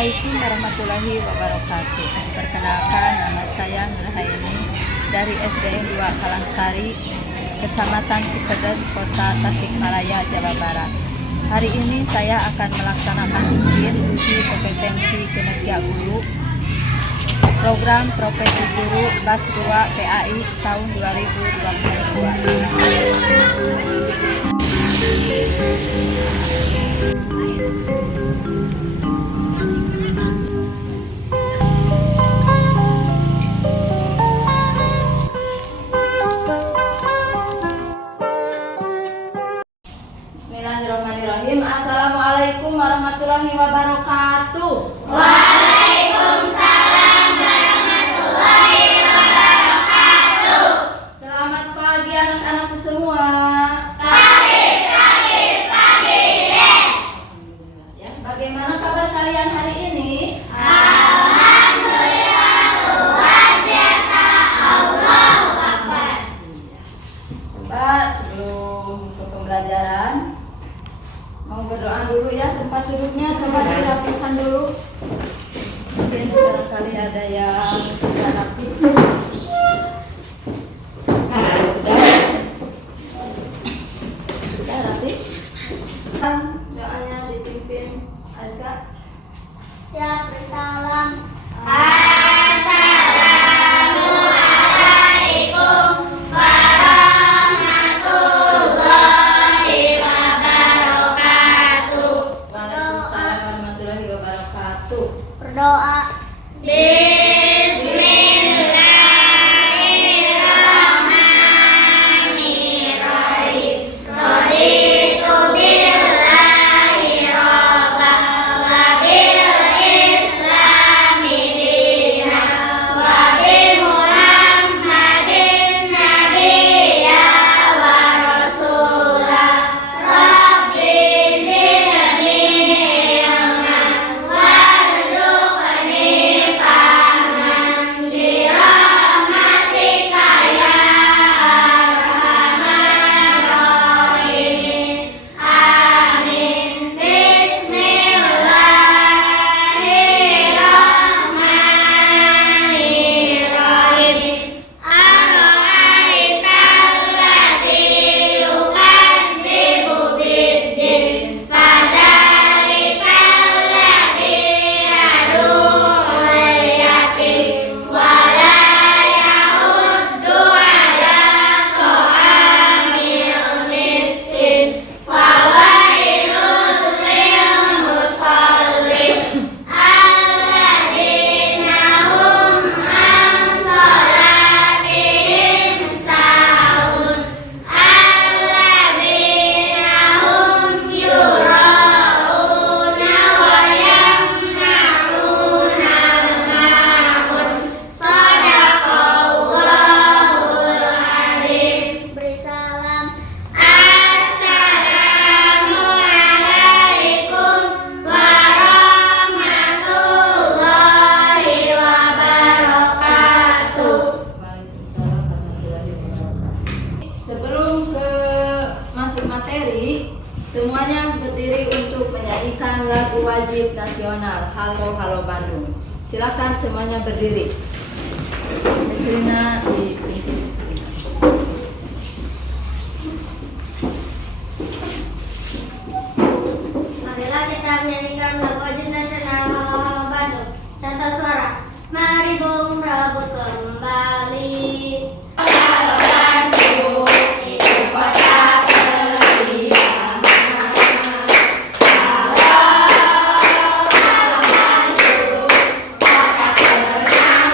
Assalamualaikum warahmatullahi wabarakatuh. Perkenalkan, nama saya Nurhaini dari SDN 2 Kalangsari, Kecamatan Cipedes, Kota Tasikmalaya, Jawa Barat. Hari ini saya akan melaksanakan uji kompetensi kinerja guru program profesi guru kelas 2 PAI tahun 2022. Bismillahirrahmanirrahim. Assalamualaikum warahmatullahi wabarakatuh. Waalaikumsalam warahmatullahi wabarakatuh. Selamat pagi anak-anakku semua. Pagi, yes. Ya, bagaimana kabar kalian hari ini? Alhamdulillah, luar biasa. Allahu Akbar. Coba sebelum ke pembelajaran mau berdoa dulu ya, tempat duduknya coba dirapikan dulu. Mungkin barangkali ada yang tidak rapi. Sudah rapi? Doanya dipimpin Azka. Siap, bersalam. Assalamualaikum warahmatullahi wabarakatuh. Waalaikumsalam warahmatullahi wabarakatuh. Berdoa. Bismillahirrahmanirrahim. Raditu billahi robba wa bil islami dina wa bi Muhammadin nabiyya wa rasula. Rabbi zidni ilman warzuqni fahman bi rahmatika ya arhamar rahimin. Amin. Bismillahirrahmanirrahim. Ara'aital ladzi yukadzibu biddin fadzalikal ladzi yad'ul yatim wa la yahuddu 'ala ta'amil miskin. Fawailul lil musallin alladzina hum an salatihim sahun alladzina hum yura'una wa yamna'una al-ma'un. Shadaqallahul azim. Bersalam. Assalamualaikum warahmatullahi wabarakatuh. Waalaikumsalam warahmatullahi wabarakatuh. Sebelum ke masuk materi, semuanya berdiri untuk menyanyikan lagu wajib nasional Halo Halo Bandung. Silakan semuanya berdiri. Meslina dipimpin. Marilah kita menyanyikan lagu wajib nasional Halo Halo Bandung. Catat suara. Mari bung rebut kembali. Halo Bandung, itu kota pilihan. Halo Bandung, kota kenang-kenangan.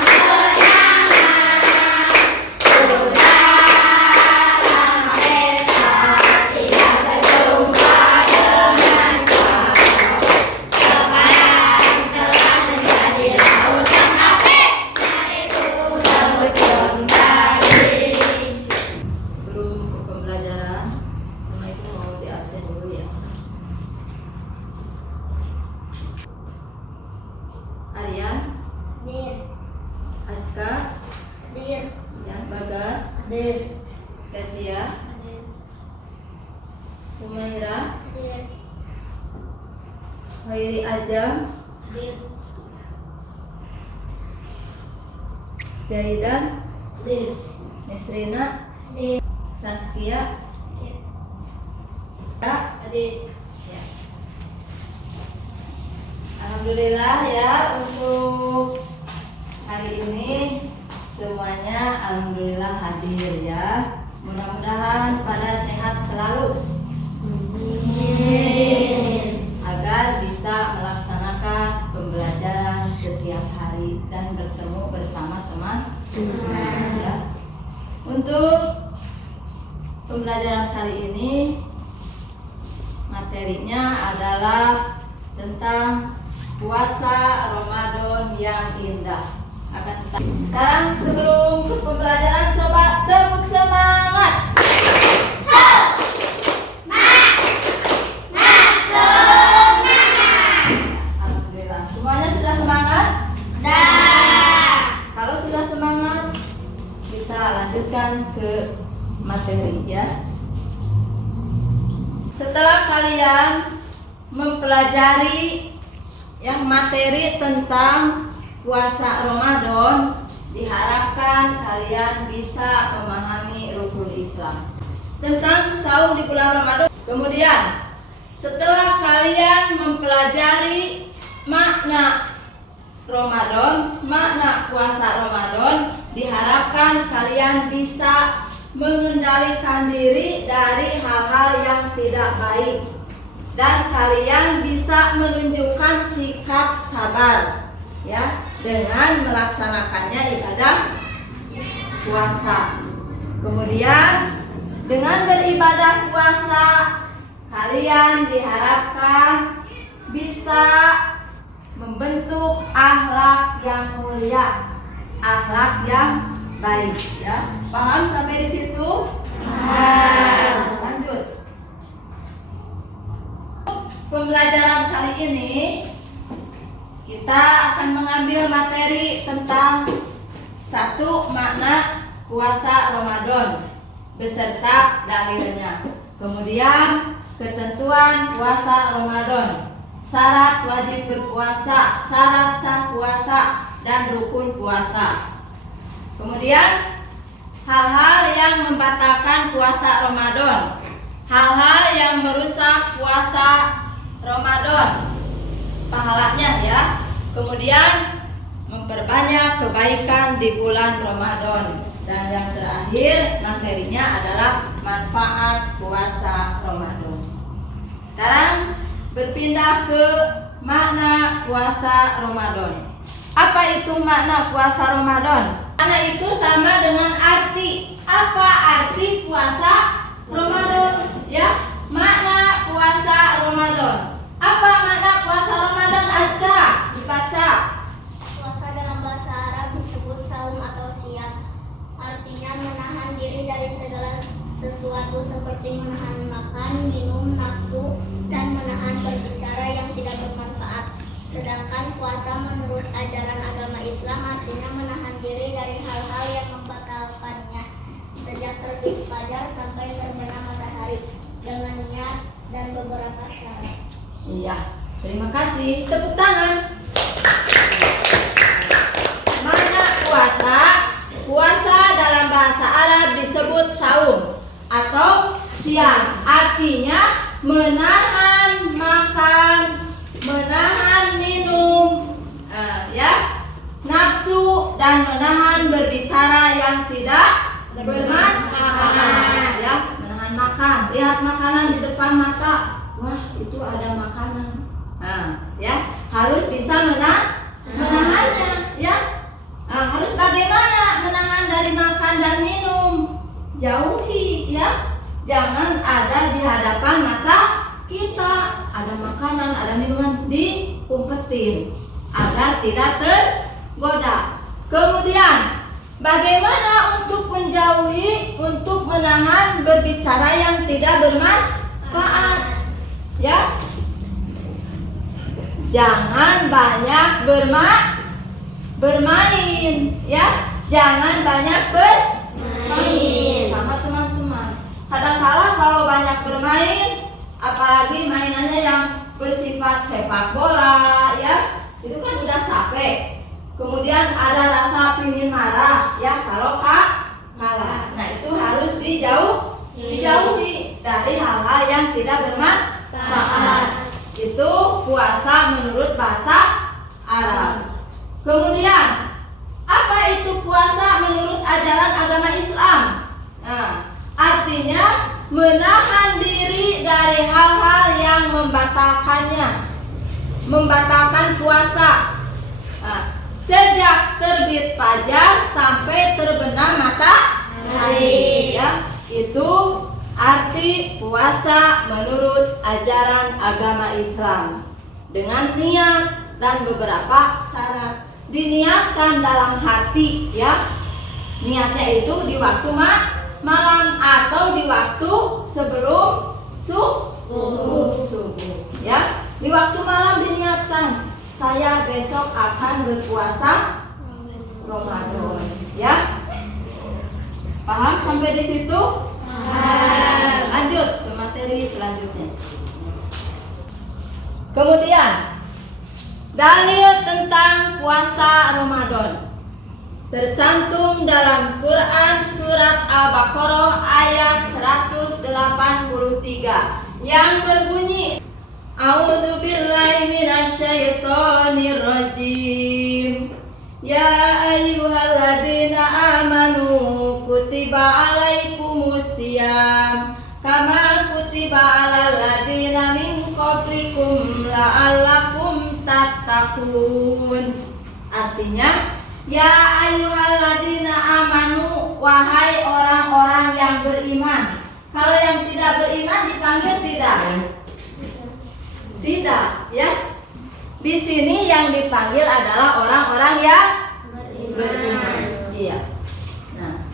Sudah lama kita tidak berjumpa dengan kau. Sekarang telah menjadi lautan api. Mari ku rebut kembali. Sebelum ke pembelajaran, semua itu mau di absen dulu ya. Aryan, Hadir, Aska, hadir, ya, Bagas, hadir, Kezia, hadir, Humaira, hadir, Khairi Ajam, hadir, Zaidan, Dir. Nisrina, Dir. Saskia, ya. Dir. Ya. Alhamdulillah ya untuk hari ini semuanya alhamdulillah hadir ya. Mudah-mudahan pada sehat selalu agar bisa melaksanakan pembelajaran setiap hari dan bertemu bersama teman ya. Untuk pembelajaran kali ini materinya adalah tentang puasa Ramadan yang indah. Sekarang sebelum pembelajaran coba tepuk semangat. Alhamdulillah. Semuanya sudah semangat? Kalau sudah semangat, kita lanjutkan ke materi ya. Setelah kalian mempelajari yang materi tentang puasa Ramadan, diharapkan kalian bisa memahami rukun Islam tentang saum di bulan Ramadan. Kemudian setelah kalian mempelajari makna Ramadan, makna puasa Ramadan, diharapkan kalian bisa mengendalikan diri dari hal-hal yang tidak baik dan kalian bisa menunjukkan sikap sabar ya dengan melaksanakannya ibadah puasa. Kemudian dengan beribadah puasa kalian diharapkan bisa membentuk akhlak yang mulia, akhlak yang baik ya. Paham sampai di situ? Paham. Lanjut. Pembelajaran kali ini kita akan mengambil materi tentang satu makna puasa Ramadan beserta dalilnya. Kemudian ketentuan puasa Ramadan, syarat wajib berpuasa, syarat sah puasa dan rukun puasa. Kemudian hal-hal yang membatalkan puasa Ramadan, hal-hal yang merusak puasa Ramadan, pahalanya ya. Kemudian memperbanyak kebaikan di bulan Ramadan. Dan yang terakhir materinya adalah manfaat puasa Ramadan. Sekarang berpindah ke makna puasa Ramadan. Apa itu makna puasa Ramadan? Makna itu sama dengan arti. Apa arti puasa Ramadan? Ya, makna puasa Ramadan. Apa makna puasa Ramadan? Azka, dibaca. Puasa dalam bahasa Arab disebut saum atau siam. Artinya menahan diri dari segala sesuatu seperti menahan makan, minum, nafsu, dan menahan berbicara yang tidak bermanfaat. Sedangkan puasa menurut ajaran agama Islam artinya menahan diri dari hal-hal yang membatalkannya sejak terbit fajar sampai terbenam matahari dengan niat dan beberapa syarat. Iya, terima kasih. Tepuk tangan. Makna puasa. Puasa dalam bahasa Arab disebut saum atau siam. Artinya menahan makan, menahan minum, ya, nafsu dan menahan berbicara yang tidak bermanfaat. Ya, menahan makan. Lihat makanan di depan mata. Wah, itu ada makanan. Ya, harus bisa menahannya, ya. Harus bagaimana menahan dari makan dan minum? Jauhi, ya. Jangan ada di hadapan mata kita. Ada makanan, ada minuman, diumpetin agar tidak tergoda. Kemudian, bagaimana untuk menjauhi, untuk menahan berbicara yang tidak bermanfaat? Ya, jangan banyak bermain, ya, jangan banyak bermain sama teman-teman. Kadang-kala kalau banyak bermain, apalagi mainannya yang bersifat sepak bola, ya, itu kan udah capek. Kemudian ada rasa pingin marah ya kalau kalah. Nah itu harus dijauhi dari hal-hal yang tidak bermanfaat. Itu puasa menurut bahasa Arab. Kemudian apa itu puasa menurut ajaran agama Islam? Nah, artinya menahan diri dari hal-hal yang membatalkan puasa. Nah, sejak terbit fajar sampai terbenam matahari, ya, itu arti puasa menurut ajaran agama Islam dengan niat dan beberapa syarat. Diniatkan dalam hati, ya, niatnya itu di waktu malam atau di waktu sebelum subuh, ya, di waktu malam diniatkan. Saya besok akan berpuasa Ramadan, ya. Paham sampai di situ? Lanjut ke materi selanjutnya. Kemudian dalil tentang puasa Ramadan tercantum dalam Quran surat Al-Baqarah ayat 183 yang berbunyi, A'udzu billahi minasyaitonir rajim. Ya ayyuhalladzina amanu kutiba alaikumusiyam kama kutiba alal ladzina min qablikum la'allakum tattaqun. Artinya, ya ayyuhalladzina amanu, wahai orang-orang yang beriman. Kalau yang tidak beriman dipanggil tidak? Tidak, ya. Di sini yang dipanggil adalah orang-orang yang beriman. Iya. Nah,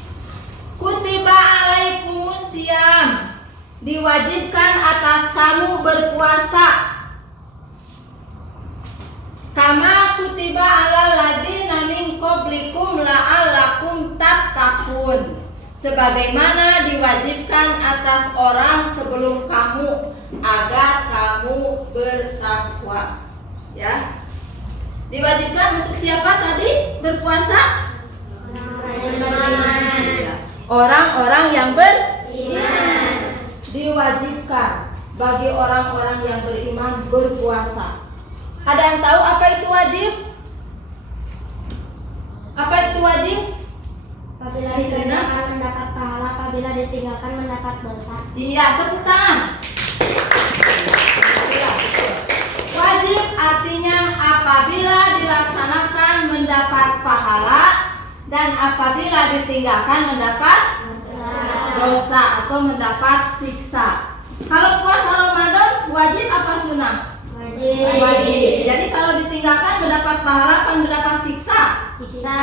kutiba alaikumusiyam, diwajibkan atas kamu berpuasa. Kama kutiba alal ladzina min qablikum la'allakum tattaqun, sebagaimana diwajibkan atas orang sebelum kamu agar kamu bertakwa, ya. Diwajibkan untuk siapa tadi berpuasa? Orang-orang yang beriman. Diwajibkan bagi orang-orang yang beriman berpuasa. Ada yang tahu apa itu wajib? Apa itu wajib? Apabila dikerjakan mendapat pahala, apabila ditinggalkan mendapat dosa. Iya, tepuk tangan. Wajib artinya apabila dilaksanakan mendapat pahala dan apabila ditinggalkan mendapat dosa atau mendapat siksa. Kalau puasa Ramadan wajib apa sunnah? Wajib. Jadi kalau ditinggalkan mendapat pahala kan mendapat siksa? Siksa.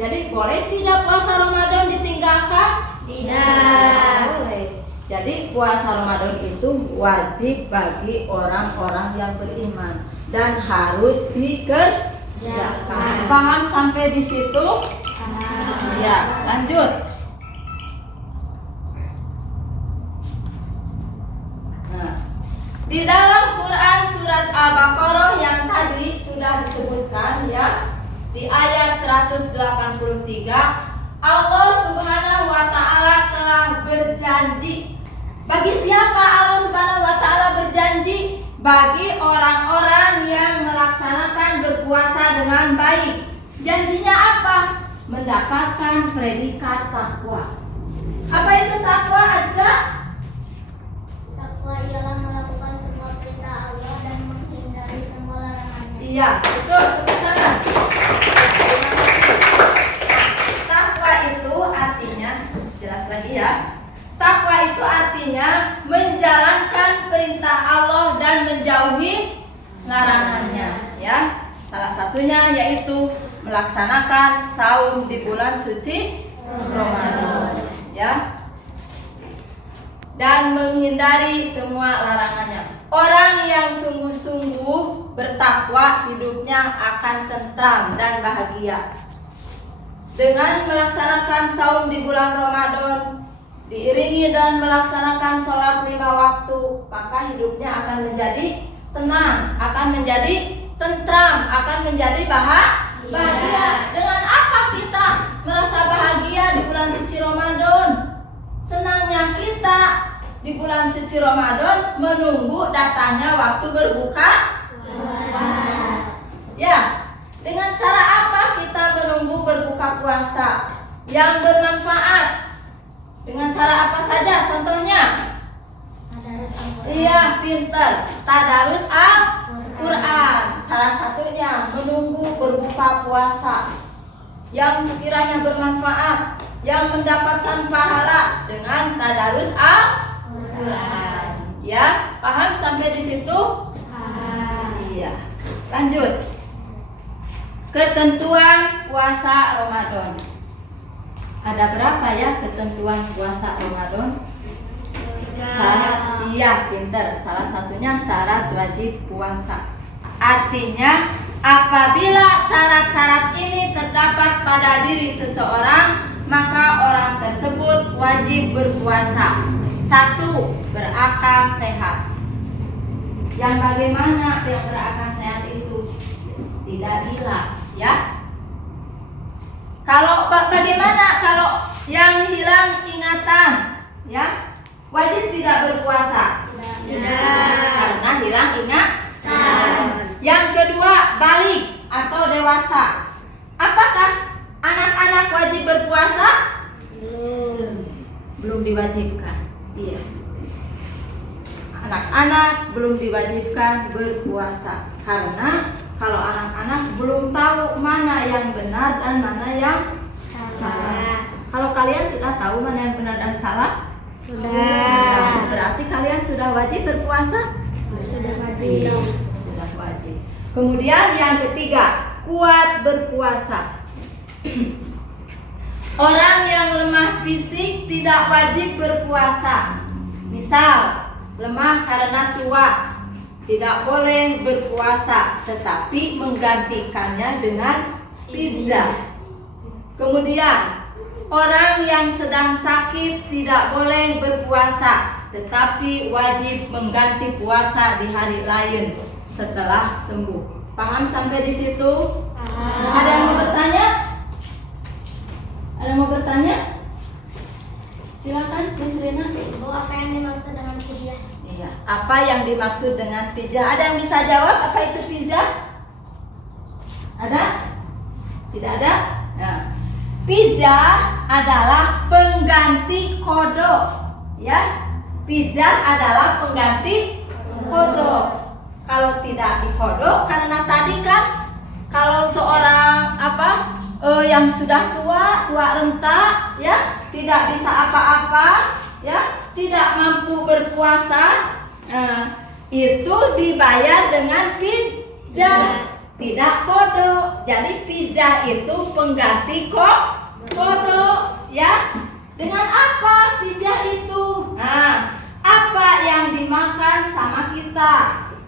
Jadi boleh tidak puasa Ramadan ditinggalkan? Tidak. Boleh. Jadi puasa Ramadan itu wajib bagi orang-orang yang beriman dan harus dikerjakan. Paham sampai di situ? Ya, lanjut. Nah, di dalam Quran surat Al-Baqarah yang tadi sudah disebutkan, ya, di ayat 183, Allah Subhanahu wa taala telah berjanji. Bagi siapa Allah Subhanahu wa taala berjanji? Bagi orang-orang yang melaksanakan berpuasa dengan baik. Janjinya apa? Mendapatkan predikat takwa. Apa itu takwa, Azra? Takwa ialah melakukan semua perintah Allah dan menghindari semua larangannya. Iya, betul. Betul. Takwa itu artinya, jelas lagi ya. Takwa itu artinya menjalankan perintah Allah dan menjauhi larangannya, ya. Salah satunya yaitu melaksanakan saum di bulan suci Ramadan, ya. Dan menghindari semua larangannya. Orang yang sungguh-sungguh bertakwa hidupnya akan tentram dan bahagia. Dengan melaksanakan saum di bulan Ramadan, diiringi dan melaksanakan sholat 5 waktu, maka hidupnya akan menjadi tenang, akan menjadi tentram, akan menjadi Bahagia. Dengan apa kita merasa bahagia di bulan suci Ramadan? Senangnya kita di bulan suci Ramadan menunggu datangnya waktu berbuka puasa. Ya, dengan cara apa kita menunggu berbuka puasa yang bermanfaat? Dengan cara apa saja? Contohnya? Tadarus Al-Quran. Iya, pinter. Tadarus Al-Quran. Salah satunya menunggu berbuka puasa yang sekiranya bermanfaat, yang mendapatkan pahala dengan tadarus Al-Quran. Ya, paham sampai di situ? Iya. Lanjut. Ketentuan puasa Ramadan. Ada berapa ya ketentuan puasa Ramadan? Iya, pinter. Salah satunya syarat wajib puasa. Artinya, apabila syarat-syarat ini terdapat pada diri seseorang, maka orang tersebut wajib berpuasa. 1. Berakal sehat. Yang bagaimana yang berakal sehat itu? Tidak gila, ya. Kalau bagaimana kalau yang hilang ingatan, ya? Wajib tidak berpuasa? Tidak. Karena hilang ingatan. Yang kedua, balik atau dewasa. Apakah anak-anak wajib berpuasa? Belum diwajibkan. Iya. Anak-anak belum diwajibkan berpuasa karena kalau anak-anak belum tahu mana yang benar dan mana yang salah. Kalau kalian sudah tahu mana yang benar dan salah? Sudah. Berarti kalian sudah wajib berpuasa? Sudah wajib. Sudah wajib. Kemudian yang ketiga, kuat berpuasa. Orang yang lemah fisik tidak wajib berpuasa. Misal, lemah karena tua, tidak boleh berpuasa, tetapi menggantikannya dengan pizza. Kemudian, orang yang sedang sakit tidak boleh berpuasa, tetapi wajib mengganti puasa di hari lain setelah sembuh. Paham sampai di situ? Ada yang mau bertanya? Ada yang mau bertanya? Silakan, Miss Rina. Bu, apa yang dimaksud dengan pizza? Iya, apa yang dimaksud dengan pizza? Ada yang bisa jawab apa itu pizza? Ada? Tidak ada? Nah, pizza adalah pengganti kodok, ya. Pizza adalah pengganti kodok. Kalau tidak dikodok, karena tadi kan kalau seorang yang sudah tua renta, ya, tidak bisa apa-apa, ya, tidak mampu berpuasa, itu dibayar dengan pizza, tidak kodok. Jadi pizza itu pengganti kodok, ya. Dengan apa pizza itu? Nah, apa yang dimakan sama kita,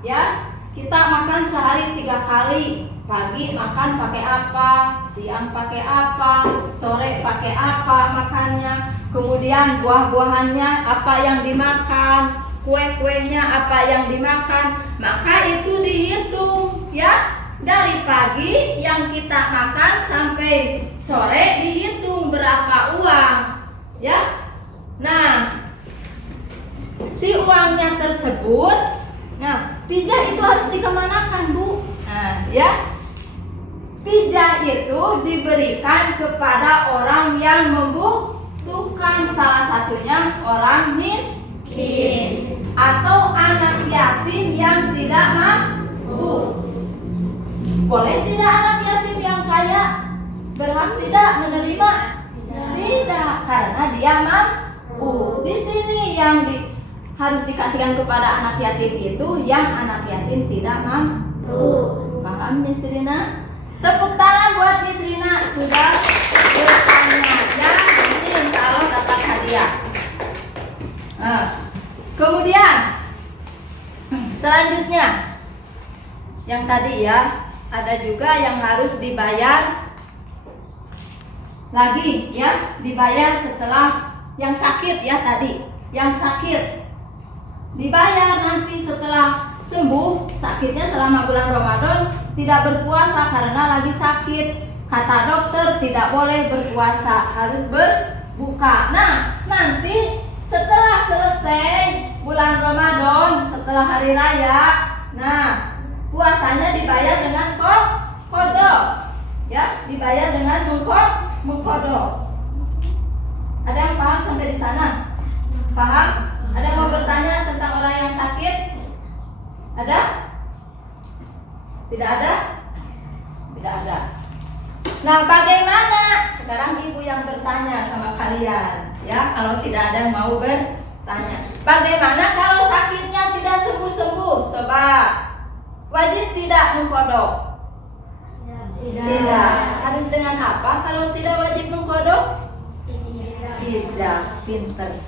ya? Kita makan sehari 3 kali. Pagi makan pakai apa, siang pakai apa, sore pakai apa makannya. Kemudian buah-buahannya apa yang dimakan, kue-kuenya apa yang dimakan. Maka itu dihitung, ya. Dari pagi yang kita makan sampai sore dihitung berapa uang, ya. Nah, si uangnya tersebut, nah, pizza itu harus dikemanakan, Bu? Nah, ya. Pizza itu diberikan kepada orang yang membutuhkan, salah satunya orang miskin atau anak yatim yang tidak mampu. Boleh tidak anak yatim yang kaya berhak tidak menerima? Tidak, karena dia mampu. Di sini yang harus dikasihkan kepada anak yatim itu yang anak yatim tidak mampu. Paham, Miss Rina? Tepuk tangan buat Miss Rina sudah bertanya, ya. Nanti insya Allah dapat hadiah. Kemudian selanjutnya yang tadi, ya, ada juga yang harus dibayar lagi, ya, dibayar setelah yang sakit, ya, tadi yang sakit dibayar nanti setelah sembuh sakitnya selama bulan Ramadan tidak berpuasa karena lagi sakit. Kata dokter tidak boleh berpuasa, harus berbuka. Nah, nanti setelah selesai bulan Ramadan, setelah hari raya, nah puasanya dibayar dengan qada. Ya, dibayar dengan mengqada. Ada yang paham sampai di sana? Paham? Ada yang mau bertanya tentang orang yang sakit? Ada? Tidak ada? Tidak ada. Nah, bagaimana? Sekarang ibu yang bertanya sama kalian, ya. Kalau tidak ada yang mau bertanya, bagaimana kalau sakitnya tidak sembuh-sembuh? Coba, wajib tidak mengqada? Tidak. Harus dengan apa kalau tidak wajib mengqada? Bisa, pinter.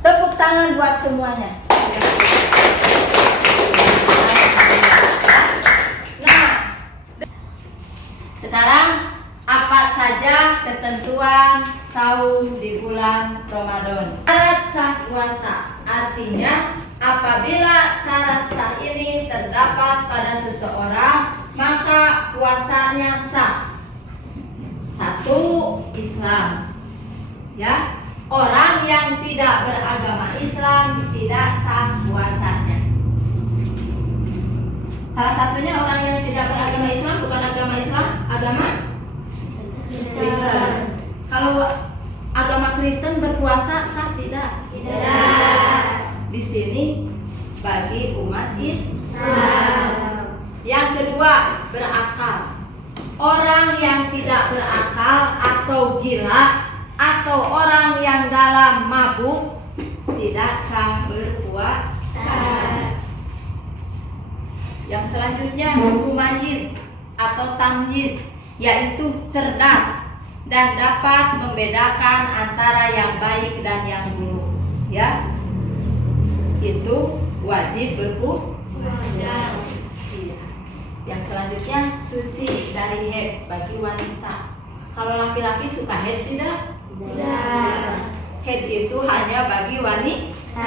Tepuk tangan buat semuanya. Nah, sekarang apa saja ketentuan saum di bulan Ramadan? Syarat sah puasa, artinya apabila syarat sah ini terdapat pada seseorang, maka puasanya sah. Satu, Islam. Ya, orang yang tidak beragama Islam tidak sah puasanya. Salah satunya orang yang tidak beragama Islam, bukan agama Islam, agama Kristen. Kalau agama Kristen berpuasa sah tidak? Tidak. Di sini bagi umat Islam. Yang kedua, berakal. Orang yang tidak berakal atau gila atau orang yang dalam mabuk tidak sah berpuasa. Yang selanjutnya mumayyiz atau tamyiz, yaitu cerdas dan dapat membedakan antara yang baik dan yang buruk. Ya, itu wajib berpuasa. Iya. Yang selanjutnya suci dari haid bagi wanita. Kalau laki-laki suka haid tidak? Tidak. Haid itu hanya bagi wanita.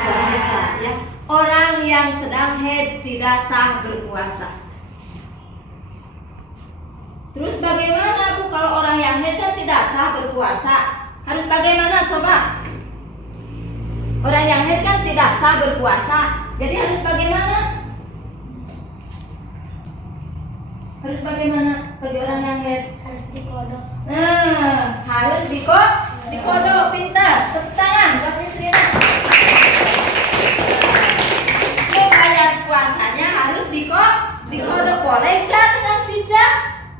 Ya. Orang yang sedang haid tidak sah berpuasa. Terus bagaimana Bu kalau orang yang haid kan tidak sah berpuasa? Harus bagaimana coba? Orang yang haid kan tidak sah berpuasa. Jadi harus bagaimana? Harus bagaimana bagi orang yang haid? Harus dikodok. Nah, harus dikodok, pintar. Tepuk tangan buat Nisrina. Bayar puasanya harus dikodok. Boleh nggak dengan pijak?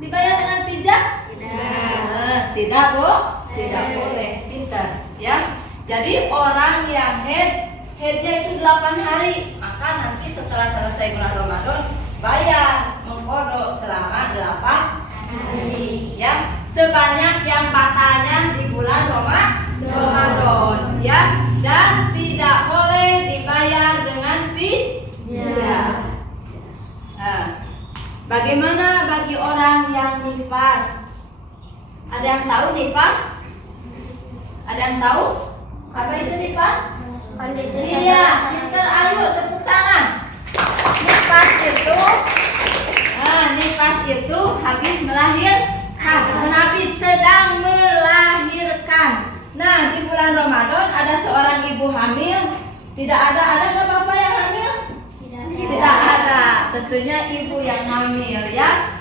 Dibayar dengan pijak? Tidak. Tidak boleh. Pintar, ya. Jadi orang yang haidnya itu 8 hari, maka nanti setelah selesai bulan Ramadan bayar mengkodok selama 8 hari, ya. Sebanyak yang batalnya di bulan Ramadan, ya. Dan tidak boleh dibayar dengan pijak. Nah, bagaimana bagi orang yang nifas? Ada yang tahu nifas? Ada yang tahu? Apa itu nifas? Kondisi Iya, pintar, ayo tepuk tangan. Nifas itu habis melahirkan, habis sedang melahirkan. Nah, di bulan Ramadan ada seorang ibu hamil. Tidak ada nggak bapak yang hamil? Tidak ada. Tentunya ibu yang hamil, ya.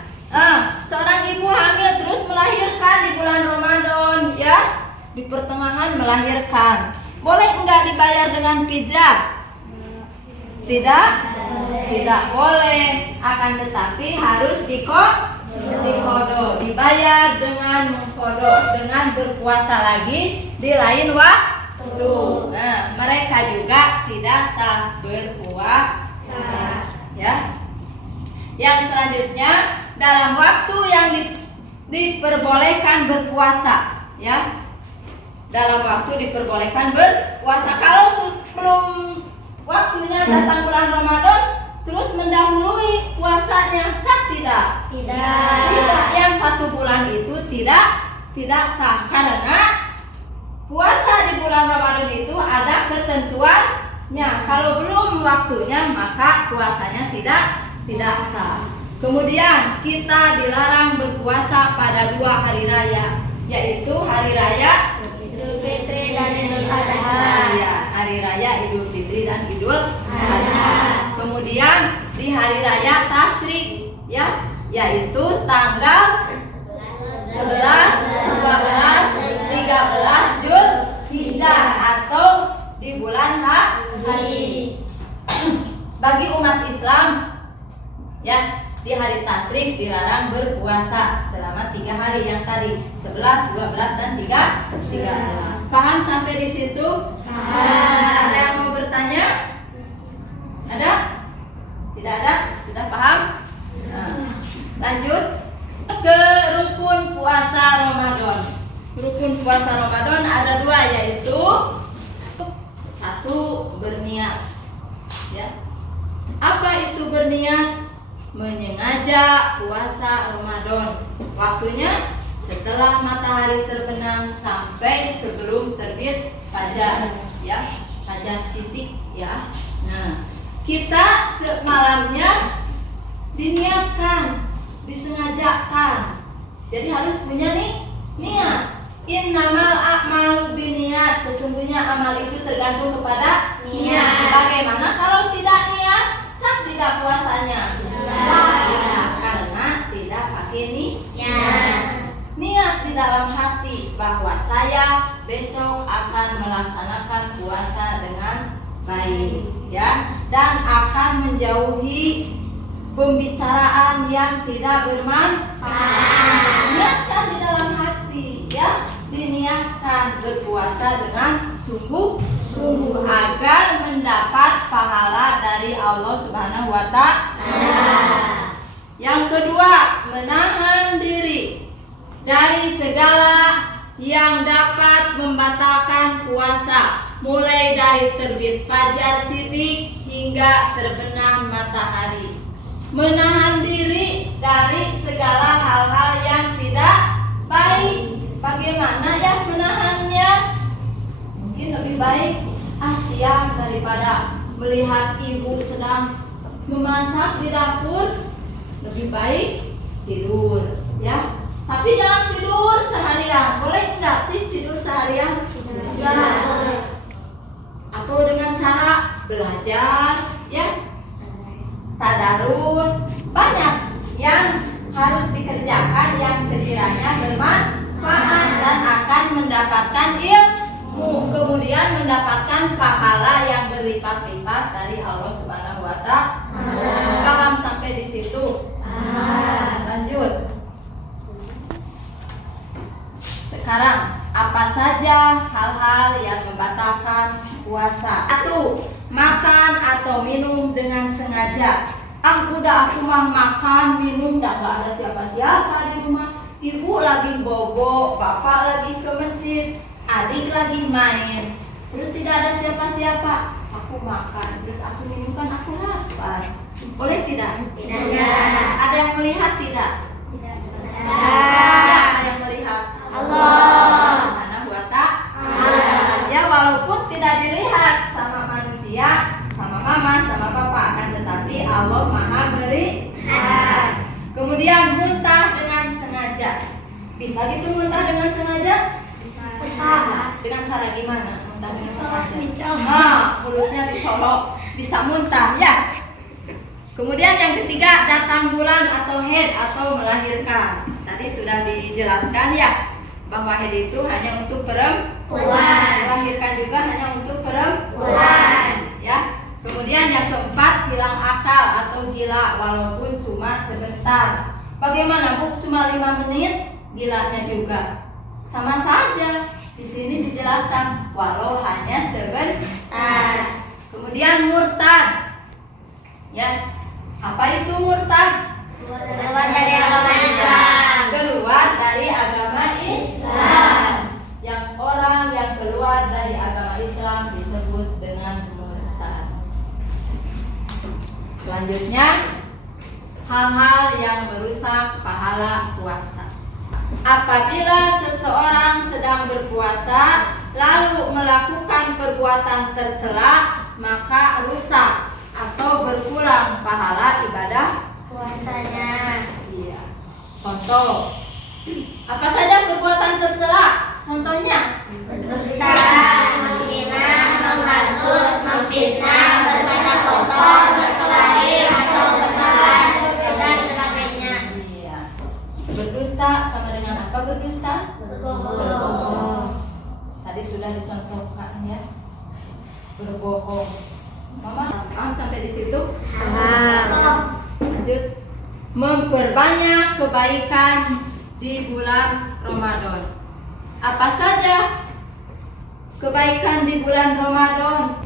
Seorang ibu hamil terus melahirkan di bulan Ramadan, ya. Di pertengahan melahirkan. Boleh enggak dibayar dengan pijak? Tidak boleh. Akan tetapi harus dikodok. Dibayar dengan mengkodok, dengan berpuasa lagi di lain waktu. Nah, mereka juga tidak sah berpuasa. Ya. Yang selanjutnya dalam waktu yang diperbolehkan berpuasa, ya. Dalam waktu diperbolehkan berpuasa. Kalau sebelum waktunya datang bulan Ramadan terus mendahului puasanya, sah tidak? Tidak. Yang 1 bulan itu tidak sah karena puasa di bulan Ramadan itu ada ketentuannya. Kalau belum waktunya maka puasanya tidak sah. Kemudian kita dilarang berpuasa pada 2 hari raya, yaitu hari raya Idul Fitri dan Idul Adha. Ya, hari raya Idul Fitri dan Idul Adha. Kemudian di hari raya Tasyrik, ya, yaitu tanggal 11, 12, 13 Zulhijjah atau di bulan Haji. Bagi umat Islam, ya, di hari Tasyrik dilarang berpuasa selama 3 hari yang tadi 11, 12 dan 13. Paham sampai di situ? Ada yang mau bertanya? Ada? Tidak ada? Sudah paham? Nah, lanjut ke rukun puasa Ramadan. Rukun puasa Ramadan ada 2, yaitu 1 berniat. Ya. Apa itu berniat? Menyengaja puasa Ramadan. Waktunya setelah matahari terbenam sampai sebelum terbit fajar, ya, fajar sidik, ya. Nah, kita semalamnya diniatkan, disengajakan. Jadi harus punya niat. Innamal a'malu binniat. Sesungguhnya amal itu tergantung kepada niat. Bagaimana kalau tidak niat? Sah tidak puasanya? Tidak, karena tidak pakai niat di dalam hati bahwa saya besok akan melaksanakan puasa dengan baik, ya, dan akan menjauhi pembicaraan yang tidak bermanfaat. Niatkan di dalam hati, ya, diniatkan berpuasa dengan sungguh-sungguh agar mendapat pahala dari Allah Subhanahu wa Ta'ala. Yang kedua, menahan diri dari segala yang dapat membatalkan puasa, mulai dari terbit fajar sidik hingga terbenam matahari. Menahan diri dari segala hal-hal yang tidak baik. Bagaimana ya menahannya? Mungkin lebih baik siang daripada melihat ibu sedang memasak di dapur. Lebih baik tidur, ya. Tapi jangan tidur seharian. Boleh enggak sih tidur seharian? Tidak. Atau dengan cara belajar, ya, tadarus. Banyak yang harus dikerjakan yang sekiranya bermanfaat dan akan mendapatkan ilmu, kemudian mendapatkan pahala yang berlipat-lipat dari Allah Subhanahu wa Ta'ala. Paham sampai di situ? Lanjut. Sekarang, apa saja hal-hal yang membatalkan puasa? 1. Makan atau minum dengan sengaja. Udah aku mah makan, minum, gak ada siapa-siapa di rumah. Ibu lagi bobo, bapak lagi ke masjid, adik lagi main. Terus tidak ada siapa-siapa. Aku makan, terus aku minum, kan aku lapar. Boleh tidak? Tidak. Ada yang melihat tidak? Tidak. Siapa yang melihat? Allah Subhanahu wa Ta'ala. Ya, walaupun tidak dilihat sama manusia, sama mama, sama papa, kan, tetapi Allah Maha melihat. Kemudian muntah dengan sengaja. Bisa gitu muntah dengan sengaja? Bisa. Dengan cara gimana? Muntah dengan sengaja. Mulutnya dicolok, bisa muntah, ya. Kemudian yang ketiga, datang bulan atau haid atau melahirkan. Tadi sudah dijelaskan, ya, bahwa haid itu hanya untuk perempuan, melahirkan juga hanya untuk perempuan, ya. Kemudian yang keempat, hilang akal atau gila walaupun cuma sebentar. Bagaimana, Bu? Cuma 5 menit, gilanya juga sama saja. Di sini dijelaskan walau hanya sebentar. Kemudian murtad, ya. Apa itu murtad? Keluar dari agama Islam. Keluar dari agama Islam. Yang orang yang keluar dari agama Islam disebut dengan murtad. Selanjutnya, hal-hal yang merusak pahala puasa. Apabila seseorang sedang berpuasa lalu melakukan perbuatan tercela maka rusak atau berkurang pahala ibadah puasanya. Iya. Contoh, apa saja perbuatan tercela? Contohnya, Berdusta, menghina, menghasut, memfitnah, berkata kotor, berkelahi, atau berbohong, dan sebagainya. iya. Berdusta sama dengan apa berdusta? Berbohong. Tadi sudah dicontohkan ya. Berbohong. Mama, paham sampai di situ? Lanjut. Memperbanyak kebaikan di bulan Ramadan. Apa saja kebaikan di bulan Ramadan?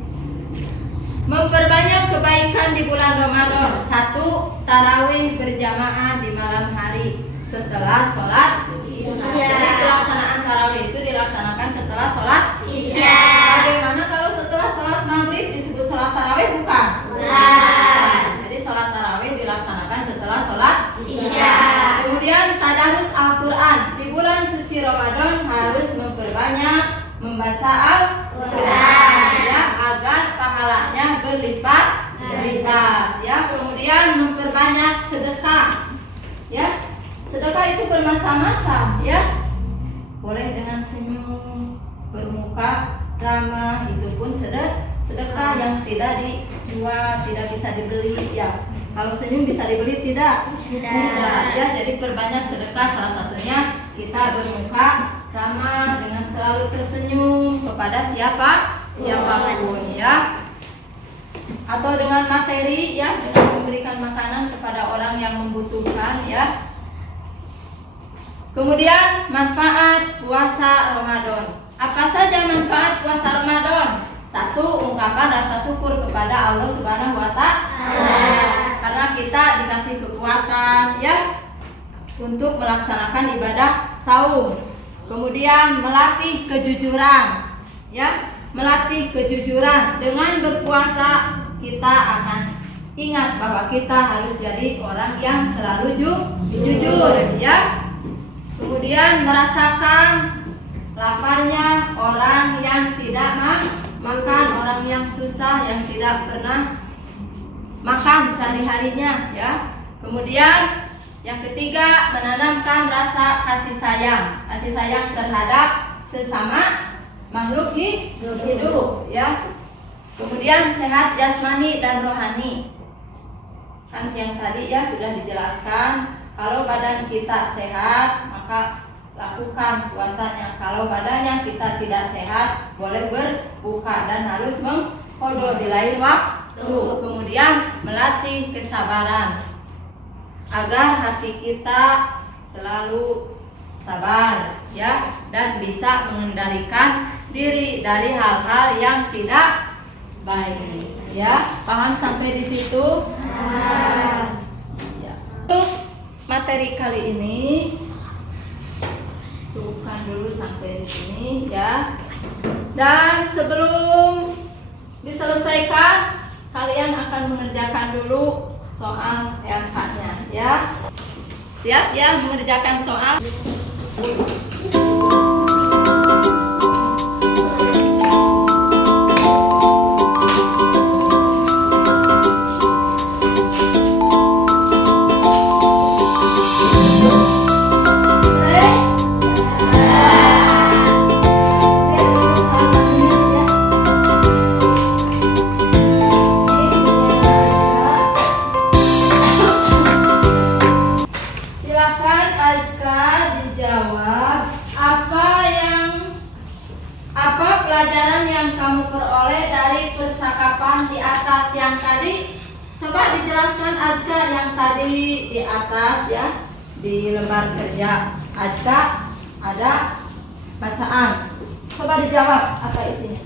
Memperbanyak kebaikan di bulan Ramadan. 1. Tarawih berjamaah di malam hari setelah sholat Isya. Jadi pelaksanaan tarawih itu dilaksanakan setelah sholat Isya. Bagaimana kalau setelah sholat maghrib disebut sholat tarawih? Bukan. Jadi sholat tarawih dilaksanakan setelah sholat Isya. Kemudian tadarus Al-Quran. Di bulan suci Ramadan harus memperbanyak membaca Al-Quran ya, agar pahalanya berlipat-lipat ya. Kemudian memperbanyak sedekah ya. Sedekah itu bermacam-macam ya. Boleh dengan senyum, bermuka ramah, itu pun sedekah yang tidak dijual, tidak bisa dibeli ya. Kalau senyum bisa dibeli tidak? Tidak ya. Jadi perbanyak sedekah, salah satunya kita bermuka ramah dengan selalu tersenyum kepada siapapun ya. Atau dengan materi ya, dengan memberikan makanan kepada orang yang membutuhkan ya. Kemudian manfaat puasa Ramadan. Apa saja manfaat puasa Ramadan? 1. Ungkapan rasa syukur kepada Allah Subhanahu wa Ta'ala. Karena kita dikasih kekuatan ya untuk melaksanakan ibadah saum. Kemudian melatih kejujuran ya, melatih kejujuran. Dengan berpuasa kita akan ingat bahwa kita harus jadi orang yang selalu jujur ya. Kemudian merasakan laparnya orang yang tidak makan, orang yang susah, yang tidak pernah makan sehari-harinya ya. Kemudian yang ketiga, menanamkan rasa kasih sayang terhadap sesama makhluk hidup ya. Kemudian sehat jasmani dan rohani. Kan yang tadi ya sudah dijelaskan, kalau badan kita sehat maka lakukan puasanya. Kalau badannya kita tidak sehat, boleh berbuka dan harus mengqadha di lain waktu. Kemudian melatih kesabaran agar hati kita selalu sabar ya, dan bisa mengendalikan diri dari hal-hal yang tidak baik ya. Paham sampai di situ? Ya. Untuk materi kali ini cukupkan dulu sampai di sini ya. Dan sebelum diselesaikan, kalian akan mengerjakan dulu soal MK-nya ya. Siap ya mengerjakan soal? Silakan Azka dijawab apa pelajaran yang kamu peroleh dari percakapan di atas yang tadi. Coba dijelaskan Azka yang tadi di atas ya, di lembar kerja Azka ada bacaan. Coba dijawab apa isinya.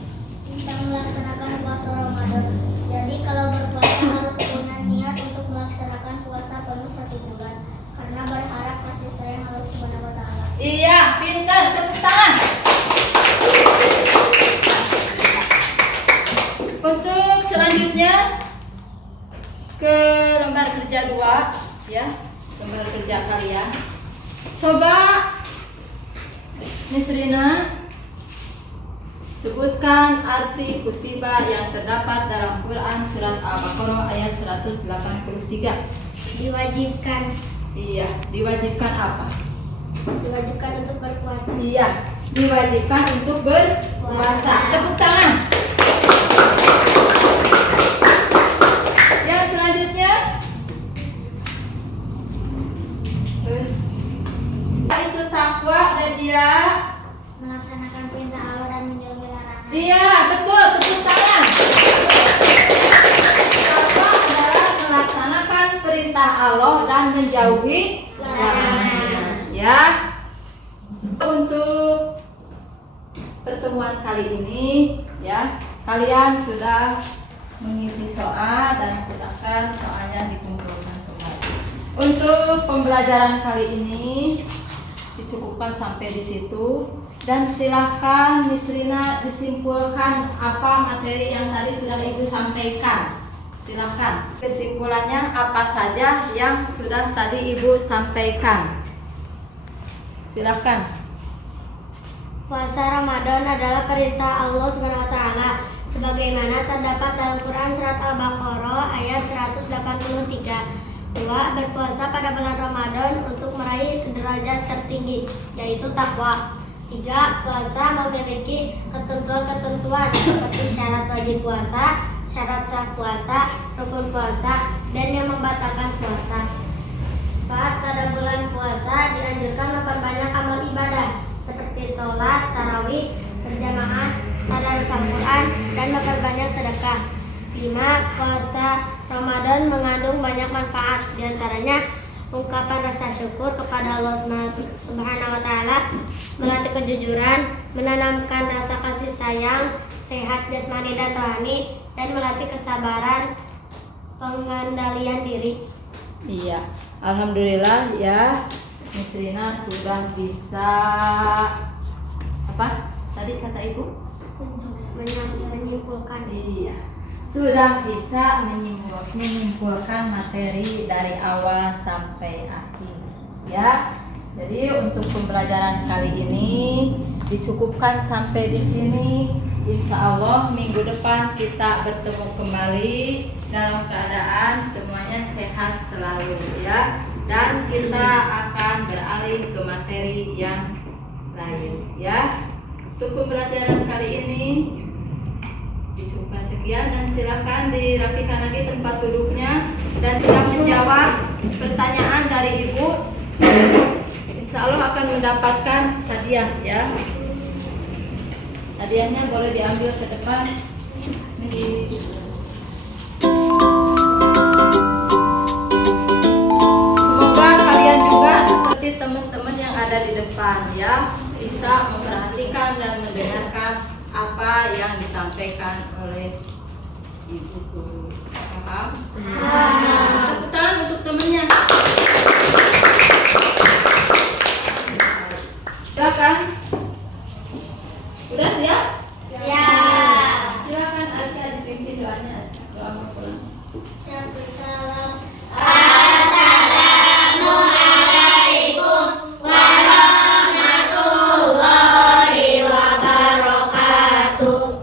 Tentang melaksanakan puasa Ramadan. Jadi kalau berpuasa harus punya niat untuk melaksanakan puasa penuh 1 bulan, karena berharap kasih sayang Allah Subhanahu wa Ta'ala. Iya, pintar, tepuk tangan. Untuk selanjutnya ke lembar kerja 2 ya, lembar kerja kalian. Coba Miss Rina Sebutkan arti kutiba yang terdapat dalam Quran surat Al-Baqarah ayat 183. Diwajibkan. Iya, diwajibkan apa? Diwajibkan untuk berpuasa. Iya, diwajibkan untuk berpuasa. Tepuk tangan. Yang selanjutnya itu takwa, Najia. Melaksanakan perintah Allah dan menjauhi larangan. Iya, betul, tepuk tangan. Takwa adalah melaksanakan perintah Allah dan menjauhi larangan. Ya. Untuk pertemuan kali ini, ya, kalian sudah mengisi soal dan silakan soalnya dikumpulkan kembali. Untuk pembelajaran kali ini dicukupkan sampai di situ. Dan silahkan Miss Rina disimpulkan apa materi yang tadi sudah Ibu sampaikan. Silahkan. Kesimpulannya apa saja yang sudah tadi Ibu sampaikan. Silahkan. Puasa Ramadan adalah perintah Allah SWT sebagaimana terdapat dalam Quran surat Al-Baqarah ayat 183. 2. Berpuasa pada bulan Ramadan untuk meraih derajat tertinggi yaitu takwa. 3. Puasa memiliki ketentuan-ketentuan seperti syarat wajib puasa, syarat sah puasa, rukun puasa, dan yang membatalkan puasa. 4. Pada bulan puasa dianjurkan memperbanyak amal ibadah seperti sholat, tarawih, berjamaah, tadarus Al-Quran, dan memperbanyak sedekah. 5. Puasa Ramadan mengandung banyak manfaat, diantaranya ungkapan rasa syukur kepada Allah Subhanahu wa Ta'ala, melatih kejujuran, menanamkan rasa kasih sayang, sehat jasmani dan rohani, dan melatih kesabaran, pengendalian diri. Iya, alhamdulillah ya, Miss Rina sudah bisa apa? Tadi kata Ibu? Menyimpulkan. Iya. Sudah bisa menyimpulkan materi dari awal sampai akhir, ya. Jadi untuk pembelajaran kali ini dicukupkan sampai di sini. Insya Allah minggu depan kita bertemu kembali dalam keadaan semuanya sehat selalu, ya. Dan kita akan beralih ke materi yang lain, ya. Untuk pembelajaran kali ini dicukupkan sekian dan silakan dirapikan lagi tempat duduknya dan sudah menjawab pertanyaan dari Ibu, insya Allah akan mendapatkan hadiah, ya. Hadiahnya boleh diambil ke depan. Semoga kalian juga seperti teman-teman yang ada di depan, ya, bisa memperhatikan dan mendengarkan apa yang disampaikan oleh Ibu Guru. Paham? Tepuk tangan untuk temennya. Silakan. Udah siap? Siap. Silakan Azka dipimpin doanya. Doa mau pulang. Salam.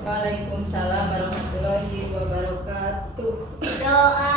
Waalaikumsalam warahmatullahi wabarakatuh. Doa.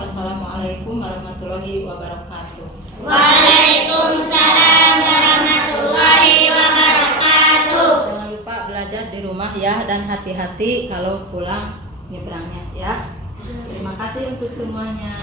Assalamualaikum warahmatullahi wabarakatuh. Waalaikumsalam warahmatullahi wabarakatuh. Jangan lupa belajar di rumah ya, dan hati-hati kalau pulang nyebrangnya ya. Terima kasih untuk semuanya.